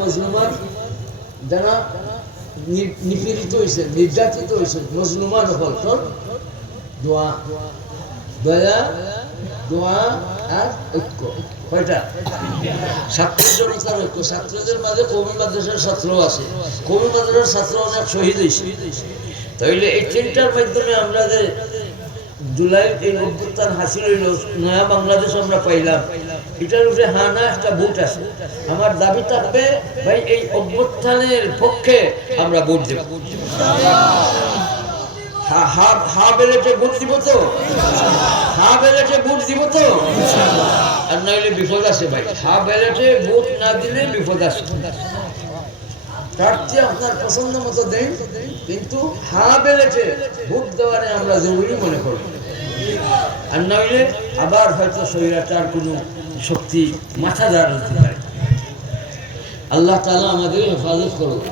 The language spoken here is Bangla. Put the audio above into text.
মজলুমান যারা নিপীড়িত হয়েছে নির্যাতিত হয়েছে মজলুমান হল দোয়া, দয়া, দোয়া আর ঐক্য। ছাত্র ছাত্রদের মাঝে কবি মাদ্রাসার ছাত্র আছে। কবি মাদ্রাসার ছাত্র অনেক শহীদ হয়েছে তাইলে এই তিনটার মাধ্যমে আমরা জুলাই এই অভ্যুত্থান হাসিল হইল, নয়া বাংলাদেশ আমরা পাইলাম। এটার উপরে হা না একটা ভোট আছে। আমার দাবি থাকবে, ভাই, এই অভ্যুত্থানের পক্ষে আমরা ভোট দেব। হা বেলেটে ভোট দিব তো? হা বেলেটে ভোট দিব তো? আর বিপদ আছে ভাই। হা বেলেটে ভোট না দিলে বিপদ আছে। আপনার পছন্দ মতো কিন্তু হা ভোট আমরা জরুরি মনে করি। আর নইলে আবার হয়তো শরীরটার কোনো শক্তি মাথা দাঁড়াতে পারে আল্লাহ তালা আমাদের হেফাজত করুন